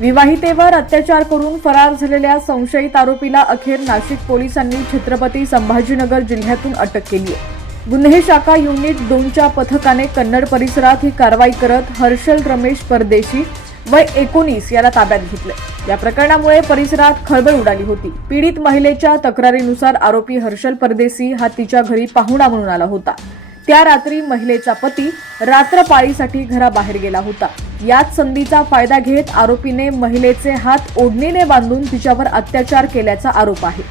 विवाहितेवर अत्याचार करून फरार झालेल्या संशयित आरोपीला अखेर नाशिक पोलिसांनी छत्रपती संभाजीनगर जिल्ह्यातून अटक केली आहे। गुन्हे शाखा युनिट 2च्या पथकाने कन्नड परिसरात ही कारवाई करत हर्षल रमेश परदेशी वय 19 याला ताब्यात घेतले। या प्रकरणामुळे परिसरात खळबळ उडाली होती। पीडित महिलेच्या तक्रारीनुसार आरोपी हर्षल परदेशी हा तिच्या घरी पाहुणा म्हणून आला होता। त्या रात्री महिलेचा पती रात्रपाळीसाठी घराबाहेर गेला होता। याच संधीचा फायदा घेत आरोपीने महिलेचे हात ओढणीने बांधून तिच्यावर अत्याचार केल्याचा आरोप आहे।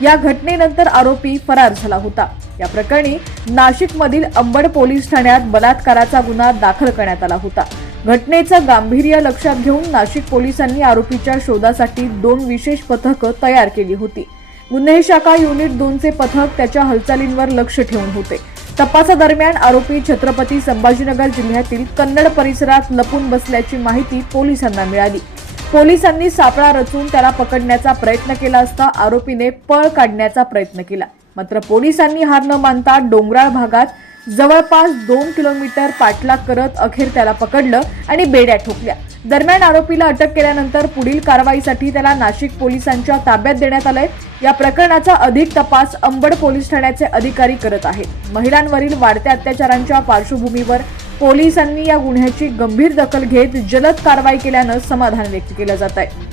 या घटनेनंतर आरोपी फरार झाला होता। या प्रकरणी नाशिकमधील अंबड पोलीस ठाण्यात बलात्काराचा गुन्हा दाखल करण्यात आला होता। घटनेचं गांभीर्य लक्षात घेऊन नाशिक पोलिसांनी आरोपीच्या शोधासाठी 2 विशेष पथकं तयार केली होती। गुन्हे शाखा युनिट 2चे पथक त्याच्या हालचालींवर लक्ष ठेवून होते। तपासादरम्यान आरोपी छत्रपती संभाजीनगर जिल्ह्यातील कन्नड परिसरात लपून बसल्याची माहिती पोलिसांना मिळाली। पोलिसांनी सापळा रचून त्याला पकडण्याचा प्रयत्न केला असता आरोपीने पळ काढण्याचा प्रयत्न केला। मात्र पोलिसांनी हार न मानता डोंगराळ भागात जवळपास 2 किलोमीटर पाठलाग करत अखेर त्याला पकडलं आणि बेड्या ठोकल्या। दरम्यान आरोपीला अटक केल्यानंतर पुढील कारवाईसाठी त्याला नाशिक पोलिसांच्या ताब्यात देण्यात आलंय। या प्रकरणाचा अधिक तपास अंबड पोलीस ठाण्याचे अधिकारी करत आहेत। महिलांवरील वाढत्या अत्याचारांच्या पार्श्वभूमीवर पोलिसांनी या गुन्ह्याची गंभीर दखल घेत जलद कारवाई केल्यानं समाधान व्यक्त केलं जात आहे।